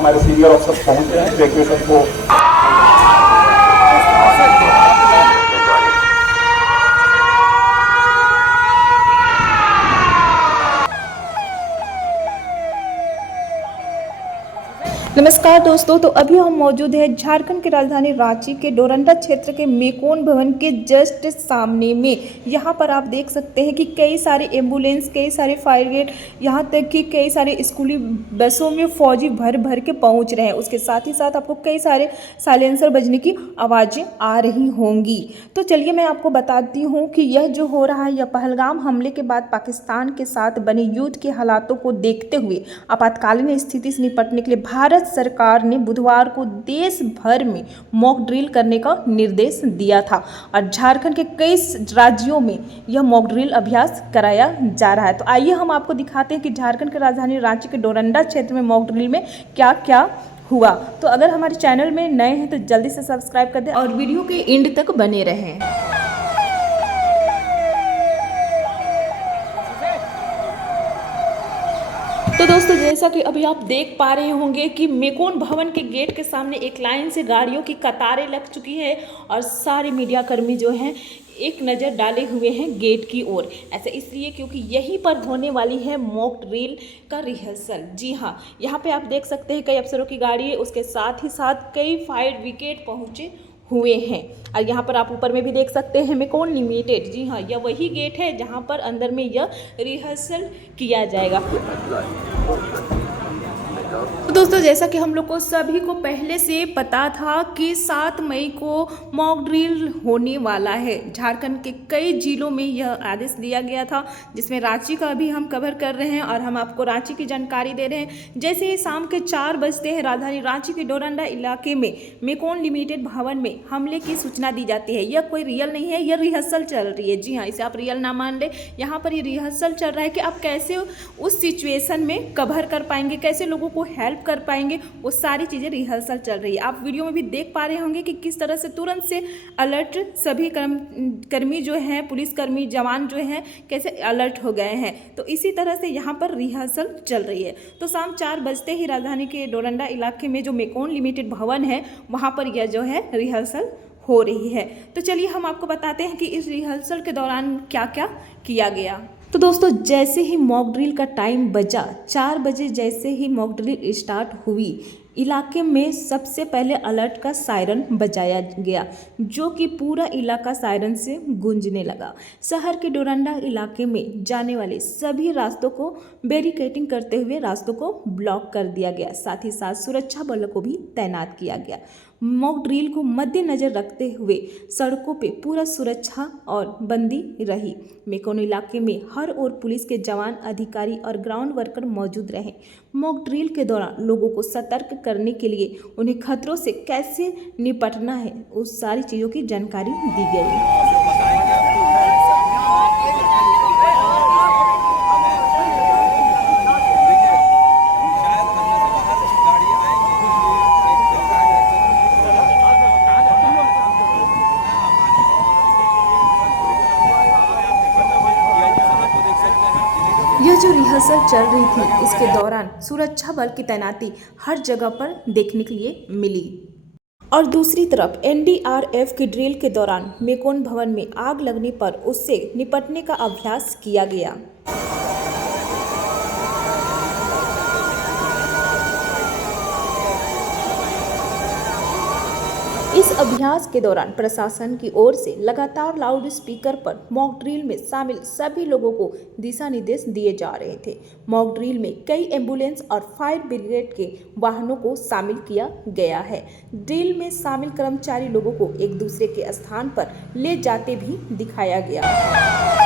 हमारे senior officers पहुंचे हैं इवैक्यूएशन को। नमस्कार दोस्तों, तो अभी हम मौजूद हैं झारखंड की राजधानी रांची के डोरंडा क्षेत्र के मेकोन भवन के जस्ट सामने में। यहाँ पर आप देख सकते हैं कि कई सारे एम्बुलेंस, कई सारे फायर ब्रिगेड, यहाँ तक कि कई सारे स्कूली बसों में फौजी भर भर के पहुँच रहे हैं। उसके साथ ही साथ आपको कई सारे साइलेंसर बजने की आवाज़ें आ रही होंगी। तो चलिए मैं आपको बताती हूँ कि यह जो हो रहा है, यह पहलगाम हमले के बाद पाकिस्तान के साथ बने युद्ध के हालातों को देखते हुए आपातकालीन स्थिति से निपटने के लिए भारत सरकार ने बुधवार को देश भर में मॉक ड्रिल करने का निर्देश दिया था और झारखंड के कई राज्यों में यह मॉक ड्रिल अभ्यास कराया जा रहा है। तो आइए हम आपको दिखाते हैं कि झारखंड की राजधानी रांची के डोरंडा क्षेत्र में मॉक ड्रिल में क्या क्या हुआ। तो अगर हमारे चैनल में नए हैं तो जल्दी से सब्सक्राइब कर दें और वीडियो के एंड तक बने रहें। तो दोस्तों, जैसा कि अभी आप देख पा रहे होंगे कि मेकोन भवन के गेट के सामने एक लाइन से गाड़ियों की कतारें लग चुकी है और सारे मीडिया कर्मी जो हैं एक नज़र डाले हुए हैं गेट की ओर। ऐसा इसलिए क्योंकि यहीं पर होने वाली है मॉक ड्रिल का रिहर्सल। जी हाँ, यहाँ पे आप देख सकते हैं कई अफसरों की गाड़ी है, उसके साथ ही साथ कई फायर ब्रिगेड पहुँचे हुए हैं। और यहाँ पर आप ऊपर में भी देख सकते हैं मेकोन लिमिटेड। जी हाँ, यह वही गेट है जहाँ पर अंदर में यह रिहर्सल किया जाएगा। तो दोस्तों, जैसा कि हम लोग को सभी को पहले से पता था कि 7 मई को मॉक ड्रिल होने वाला है। झारखंड के कई जिलों में यह आदेश दिया गया था, जिसमें रांची का भी हम कवर कर रहे हैं और हम आपको रांची की जानकारी दे रहे हैं। जैसे ही शाम के 4 बजते हैं राजधानी रांची के डोरंडा इलाके में मेकोन लिमिटेड भवन में हमले की सूचना दी जाती है। यह कोई रियल नहीं है, यह रिहर्सल चल रही है। जी हाँ, इसे आप रियल ना मान ले, यहाँ पर ये रिहर्सल चल रहा है कि आप कैसे उस सिचुएशन में कवर कर पाएंगे, कैसे लोगों को हेल्प कर पाएंगे, वो सारी चीज़ें रिहर्सल चल रही है। आप वीडियो में भी देख पा रहे होंगे कि किस तरह से तुरंत से अलर्ट सभी कर्मी जो हैं, पुलिसकर्मी, जवान जो हैं, कैसे अलर्ट हो गए हैं। तो इसी तरह से यहाँ पर रिहर्सल चल रही है। तो शाम 4 बजते ही राजधानी के डोरंडा इलाके में जो मेकोन लिमिटेड भवन है, वहाँ पर यह जो है रिहर्सल हो रही है। तो चलिए हम आपको बताते हैं कि इस रिहर्सल के दौरान क्या क्या किया गया। तो दोस्तों, जैसे ही मॉक ड्रिल का टाइम बजा, 4 बजे जैसे ही मॉक ड्रिल स्टार्ट हुई, इलाके में सबसे पहले अलर्ट का सायरन बजाया गया, जो कि पूरा इलाका सायरन से गूंजने लगा। शहर के डोरंडा इलाके में जाने वाले सभी रास्तों को बैरिकेडिंग करते हुए रास्तों को ब्लॉक कर दिया गया। साथ ही साथ सुरक्षा बलों को भी तैनात किया गया। मॉक ड्रिल को मद्देनजर रखते हुए सड़कों पे पूरा सुरक्षा और बंदी रही। मेकोन इलाके में हर ओर पुलिस के जवान, अधिकारी और ग्राउंड वर्कर मौजूद रहे। मॉक ड्रिल के दौरान लोगों को सतर्क करने के लिए उन्हें खतरों से कैसे निपटना है, उस सारी चीज़ों की जानकारी दी गई। यह जो रिहर्सल चल रही थी, इसके दौरान सुरक्षा बल की तैनाती हर जगह पर देखने के लिए मिली। और दूसरी तरफ एनडीआरएफ की ड्रिल के दौरान मेकोन भवन में आग लगने पर उससे निपटने का अभ्यास किया गया। इस अभ्यास के दौरान प्रशासन की ओर से लगातार लाउड स्पीकर पर मॉक ड्रिल में शामिल सभी लोगों को दिशा निर्देश दिए जा रहे थे। मॉक ड्रिल में कई एम्बुलेंस और फायर ब्रिगेड के वाहनों को शामिल किया गया है। ड्रिल में शामिल कर्मचारी लोगों को एक दूसरे के स्थान पर ले जाते भी दिखाया गया।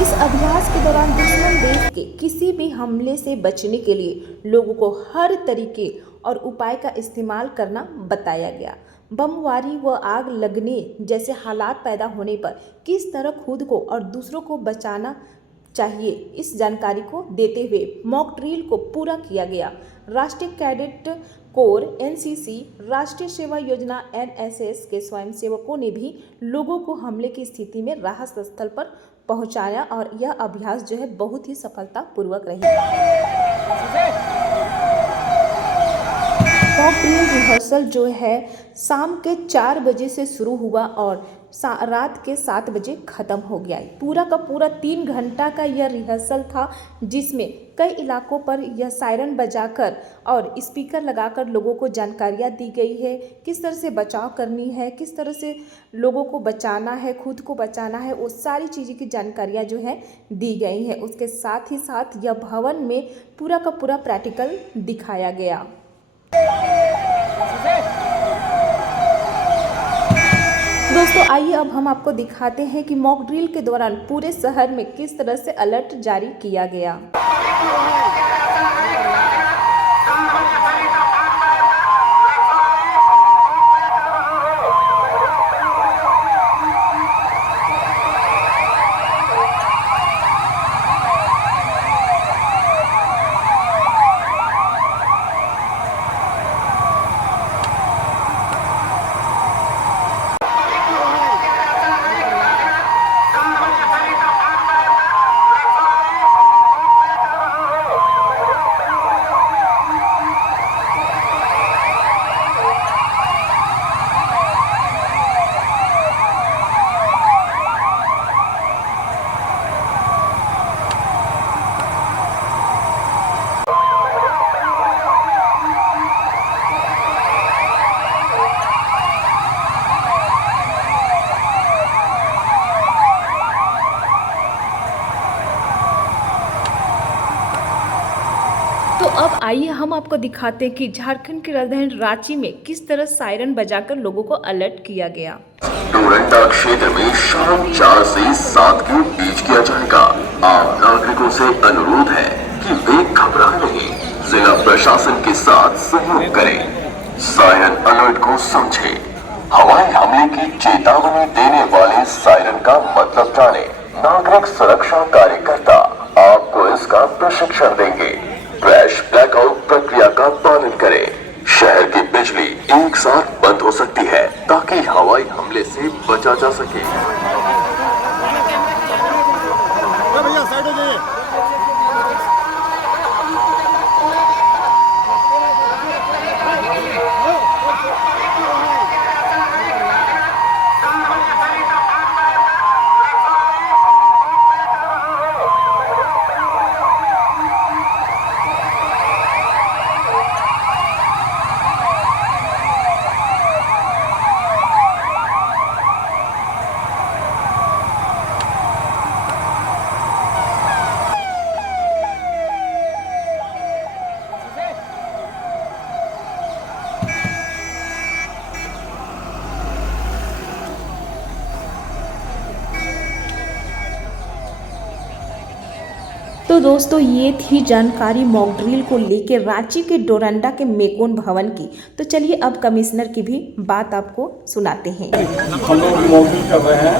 इस अभ्यास के दौरान दुश्मन देश के किसी भी हमले से बचने के लिए लोगों को हर तरीके और उपाय का इस्तेमाल करना बताया गया। बमबारी व आग लगने जैसे हालात पैदा होने पर किस तरह खुद को और दूसरों को बचाना चाहिए, इस जानकारी को देते हुए मॉक ड्रिल को पूरा किया गया। राष्ट्रीय कैडेट कोर, एनसीसी, राष्ट्रीय सेवा योजना एनएसएस के स्वयंसेवकों ने भी लोगों को हमले की स्थिति में राहत स्थल पर पहुंचाया और यह अभ्यास जो है बहुत ही सफलतापूर्वक रही। मॉक ड्रिल रिहर्सल जो है शाम के 4 बजे से शुरू हुआ और रात के 7 बजे ख़त्म हो गया। पूरा का पूरा 3 घंटा का यह रिहर्सल था, जिसमें कई इलाकों पर यह सायरन बजाकर और स्पीकर लगाकर लोगों को जानकारियाँ दी गई है, किस तरह से बचाव करनी है, किस तरह से लोगों को बचाना है, खुद को बचाना है, वो सारी चीज़ों की जानकारियाँ जो है दी गई हैं। उसके साथ ही साथ यह भवन में पूरा का पूरा प्रैक्टिकल दिखाया गया। दोस्तों आइए अब हम आपको दिखाते हैं कि मॉक ड्रिल के दौरान पूरे शहर में किस तरह से अलर्ट जारी किया गया। तो अब आइए हम आपको दिखाते हैं कि झारखंड की राजधानी रांची में किस तरह सायरन बजाकर लोगों को अलर्ट किया गया। डोरंडा क्षेत्र में शाम 4 से 7 के बीच किया जाएगा। आम नागरिकों से अनुरोध है कि वे घबराएं नहीं, जिला प्रशासन के साथ सहयोग करें। सायरन अलर्ट को समझे, हवाई हमले की चेतावनी देने वाले सायरन का मतलब जाने। नागरिक सुरक्षा कार्यकर्ता आपको इसका प्रशिक्षण देंगे। क्रैश ब्लैकआउट प्रक्रिया का पालन करें। शहर की बिजली एक साथ बंद हो सकती है ताकि हवाई हमले से बचा जा सके। भैया साइड हो जाइए। तो दोस्तों ये थी जानकारी मॉक ड्रिल को लेकर रांची के डोरंडा के मेकोन भवन की। तो चलिए अब कमिश्नर की भी बात आपको सुनाते हैं। हम लोग मॉक ड्रिल कर रहे हैं।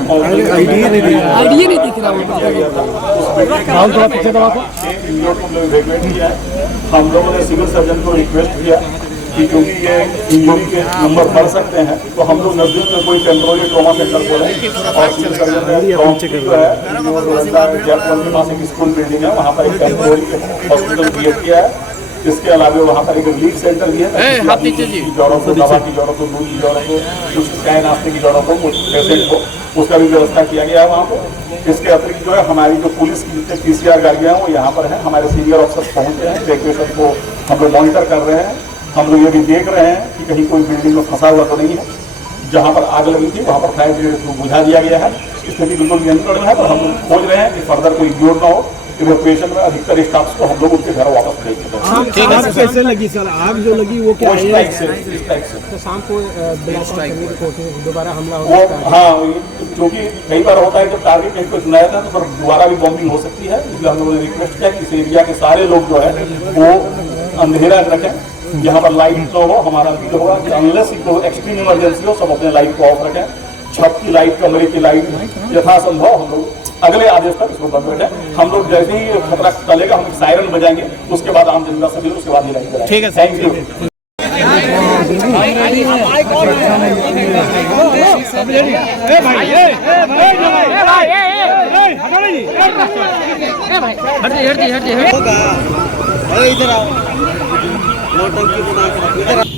आइडिया नहीं दिख रहा हम लोगों ने सिविल सर्जन को रिक्वेस्ट किया कि क्योंकि ये इंजरी के नंबर बढ़ सकते हैं तो हम लोग नजदीक में कोई टेम्पोररी ट्रॉमा सेंटर खोलें। और सिविल सर्जन ने जयपुर के पास एक स्कूल बिल्डिंग है, वहाँ पर एक टेम्पोररी हॉस्पिटल क्रिएट किया है। इसके अलावा वहाँ पर एक रिलीफ सेंटर भी है, जरूरत हो, दवा की जरूरत हो, दूध की जरूरत हो, कुछ चाय नाश्ते की जरूरत हो पेशेंट को, उसका भी व्यवस्था किया गया है वहाँ पर। इसके अतिरिक्त जो है हमारी जो पुलिस की जितने PCR गाड़ियाँ हैं वो यहाँ पर है। हमारे सीनियर ऑफिसर्स पहुँचे हैं, इवैक्यूएशन को हम लोग मॉनिटर कर रहे हैं। हम लोग ये भी देख रहे हैं कि कहीं कोई बिल्डिंग में फंसा हुआ तो नहीं है। जहाँ पर आग लगी थी वहाँ पर फायर ब्रिगेड को बुझा दिया गया है, स्थिति बिल्कुल नियंत्रण में है। पर हम लोग खोज रहे हैं कि फर्दर कोई इग्नोर ना हो। इवैक्यूएशन में अधिकतर स्टाफ को हम लोग उनके घर वापस भेज देते हैं। आग कैसे लगी सर? आग जो लगी वो क्या स्ट्राइक से तो शाम को दोबारा हमला हो वो, हाँ, क्योंकि कई बार होता है जब टारगेट कहीं को चुना जाता है तो फिर दोबारा भी बॉम्बिंग हो सकती है। इसलिए हम लोगों ने रिक्वेस्ट किया कि इस एरिया के सारे लोग जो है वो अंधेरा रखें, यहाँ पर लाइट तो हो। हमारा भी होगा कि अनलेस एक्सट्रीम इमरजेंसी हो सब अपने लाइट को ऑफ रखें। छत की लाइट, कमरे की लाइट यथासंभव हम लोग अगले आदेश तक इसको बंद रखें। हम लोग जैसे ही खतरा चलेगा हम सायरन बजाएंगे, उसके बाद आम जनता से भी उसके बाद ही लाइट। ठीक है, थैंक यू।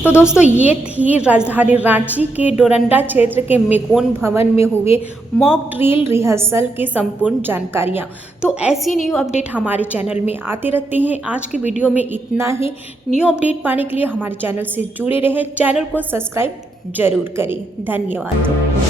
तो दोस्तों ये थी राजधानी रांची के डोरंडा क्षेत्र के मेकोन भवन में हुए मॉक ड्रिल रिहर्सल की संपूर्ण जानकारियाँ। तो ऐसी न्यू अपडेट हमारे चैनल में आते रहते हैं। आज की वीडियो में इतना ही। न्यू अपडेट पाने के लिए हमारे चैनल से जुड़े रहें, चैनल को सब्सक्राइब जरूर करें। धन्यवाद।